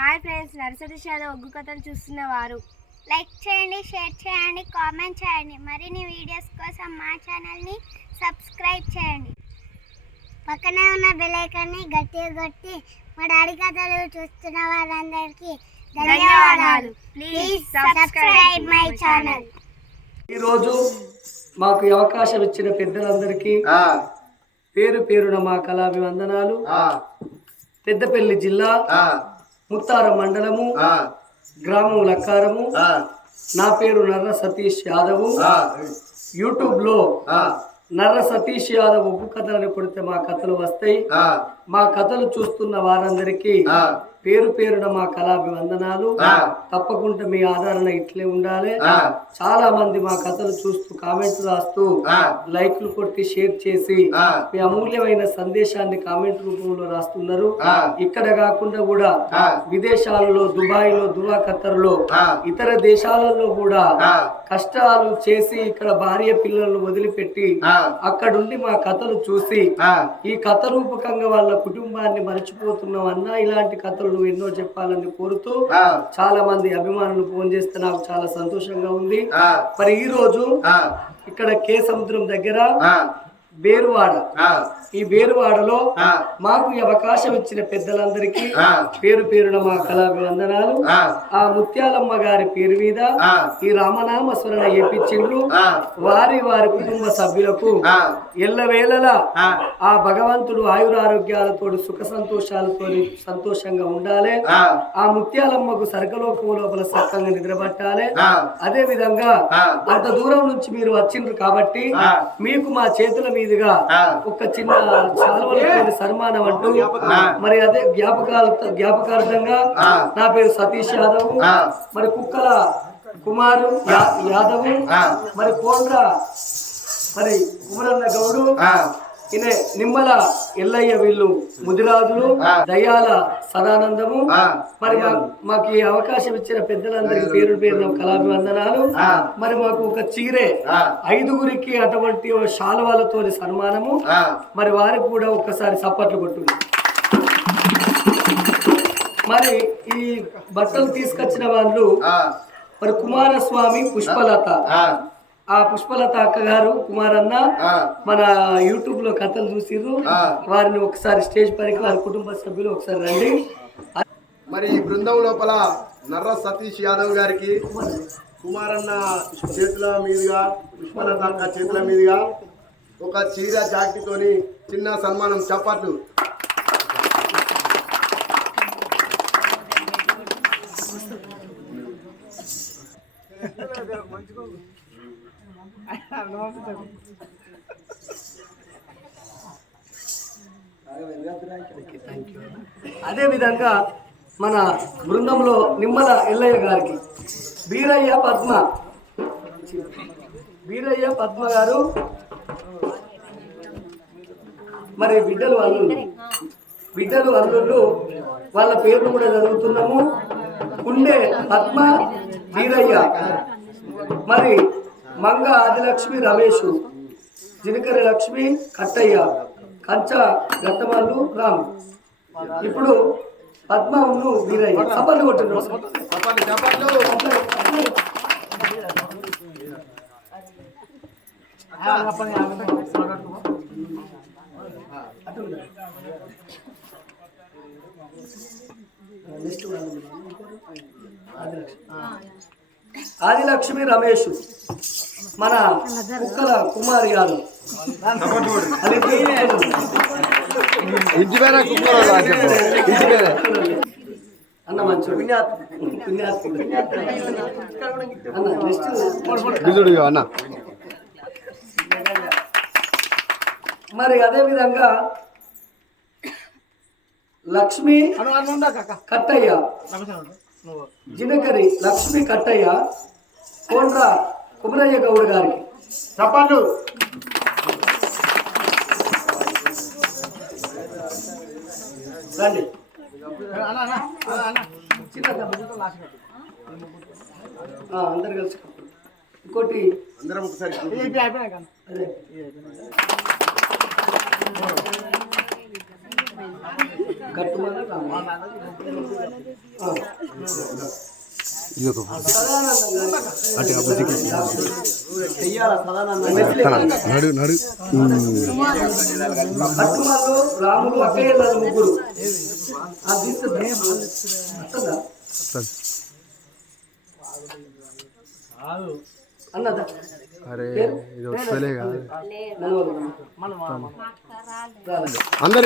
Hi friends nursery షాద ఒగ్గు కథలు చూస్తున్న వారు. లైక్ చేయండి షేర్ చేయండి కామెంట్ చేయండి. మరిన్ని వీడియోస్ కోసం మా ఛానల్ని సబ్స్క్రైబ్ చేయండి. పక్కనే ఉన్న బెల్ ఐకాన్ని గట్టిగా కొట్టి మా డాడీ కథలు చూస్తున్న వారందరికీ ధన్యవాదాలు. ప్లీజ్ సబ్స్క్రైబ్ మై ఛానల్ ఈరోజు మాకు ఈ అవకాశం ఇచ్చిన పెద్దలందరికీ ఆ, పేరు పేరున మా కళాభివందనాలు. ఆ, పెద్దపల్లి జిల్లా ఆ, ముత్తారం మండలము గ్రామం లక్కారము నా పేరు నర్ర సతీష్ యాదవ్. యూట్యూబ్లో నర్ర సతీష్ యాదవ్ ఉప్పు కథలని కొడితే మా కథలు వస్తాయి. ఆ, మా కథలు చూస్తున్న వారందరికీ పేరు పేరున మా కళాభివందనాలు. తప్పకుండా మీ ఆదరణ ఇట్లే ఉండాలి. చాలా మంది మా కథలు చూస్తూ కామెంట్లు రాస్తూ. లైక్లు కొట్టి షేర్ చేసి. మీ అమూల్యమైన సందేశాన్ని కామెంట్ రూపంలో రాస్తున్నారు. ఇక్కడ కాకుండా కూడా. విదేశాలలో దుబాయ్లో ఖత్తర్లో. ఇతర దేశాలలో కూడా. కష్టాలు చేసి ఇక్కడ భార్య పిల్లలను వదిలిపెట్టి. అక్కడుండి మా కథలు చూసి ఈ కథ రూపకంగా వాళ్ళ కుటుంబాన్ని మర్చిపోతున్నాం అన్నా ఇలాంటి కథలు నువ్వు ఎన్నో చెప్పాలని కోరుతూ ఆ, చాలా మంది అభిమానులు ఫోన్ చేస్తే నాకు చాలా సంతోషంగా ఉంది. ఆ, మరి ఈ రోజు ఆ, ఇక్కడ కే సముద్రం దగ్గర ఆ, బేరువాడ ఈ బేరువాడలో. మాకు ఈ అవకాశం ఇచ్చిన పెద్దలందరికీ. పేరు పేరున మా కళాభివందనాలు ఆ. ముత్యాలమ్మ గారి పేరు మీద. ఈ రామనామ స్మరణ చేపించిండ్రు ఆ. వారి వారి కుటుంబ సభ్యులకు ఆ. ఎల్లవేళలా ఆ. భగవంతుడు ఆయురారోగ్యాలతో సుఖ సంతోషాలతో సంతోషంగా ఉండాలి ఆ. ముత్యాలమ్మకు సర్గలోకము లోపల సక్కంగా నిద్రపట్టాలి. అదే విధంగా. అంత దూరం నుంచి మీరు వచ్చిండ్రు కాబట్టి. మీకు మా చేతుల మీదుగా. ఒక చిన్న చాలవలటువంటి సన్మానం అంటూ. మరి అదే జ్ఞాపకాల జ్ఞాపకార్థంగా. నా పేరు సతీష్ యాదవ్. మరి కుక్కల కుమారు యాదవ్. మరి కోండ్ర మరి కుమరన్న గౌడు ఈయన నిమ్మల ఎల్లయ్య వీళ్ళు ముదిరాజులు. దయాల సదానందము. మరి మాకు ఈ అవకాశం ఇచ్చిన పెద్దలందరికీ పేరు పేరు కళాభివందనాలు. మరి మాకు ఒక చీరే. ఐదుగురికి అటువంటి శాలువాలతో సన్మానము. మరి వారికి కూడా ఒక్కసారి సప్పట్లు కొట్టుంది మరి ఈ బట్టలు తీసుకొచ్చిన వాళ్ళు మరి కుమారస్వామి పుష్పలత. ఆ, పుష్పలత అక్క గారు కుమారన్న. మన యూట్యూబ్లో కథలు చూసిర్రు. వారిని ఒకసారి స్టేజ్ పైకి వారి కుటుంబ సభ్యులు ఒకసారి రండి మరి బృందం లోపల నర్ర సతీష్ యాదవ్ గారికి కుమారన్న చేతుల మీదుగా పుష్పలత అక్క చేతుల మీదుగా ఒక చీర జాకెట్తోని చిన్న సన్మానం చప్పట్లు అదే విధంగా మన బృందంలో నిమ్మల ఎల్లయ్య గారికి బీరయ్య పద్మ. బీరయ్య పద్మ గారు. మరి బిడ్డలు అల్లుళ్ళు. బిడ్డలు అల్లుళ్ళు వాళ్ళ పేర్లు కూడా చదువుతున్నాము. కుండే పద్మ వీరయ్య మరి మంగ ఆదిలక్ష్మి రమేష్ జినకర లక్ష్మి కట్టయ్య కంచ గట్టమల్లు రామ్ ఇప్పుడు పద్మ ఉన్ను వీరయ్య సపర్లు కొట్టిన చప్పట్లు చప్పట్లు ఆదిలక్ష్మి రమేష్ మన కుక్కల కుమారి గారు. అన్న మంచి అన్న మరి అదే విధంగా లక్ష్మి కట్టయ్య. జినకరి లక్ష్మి కట్టయ్య కోండ్ర కుమరయ్య గౌడ్ గారికి చప్పట్లు రండి అందరు కలిసి ఇంకోటి అందరం ఒకసారి అదే రాములు అక్కే వెళ్ళాలి ముగ్గురు? అన్నదా అరే ఇది వస్తలే కాదు మనోళ్ళు. రాలేదు. అందరి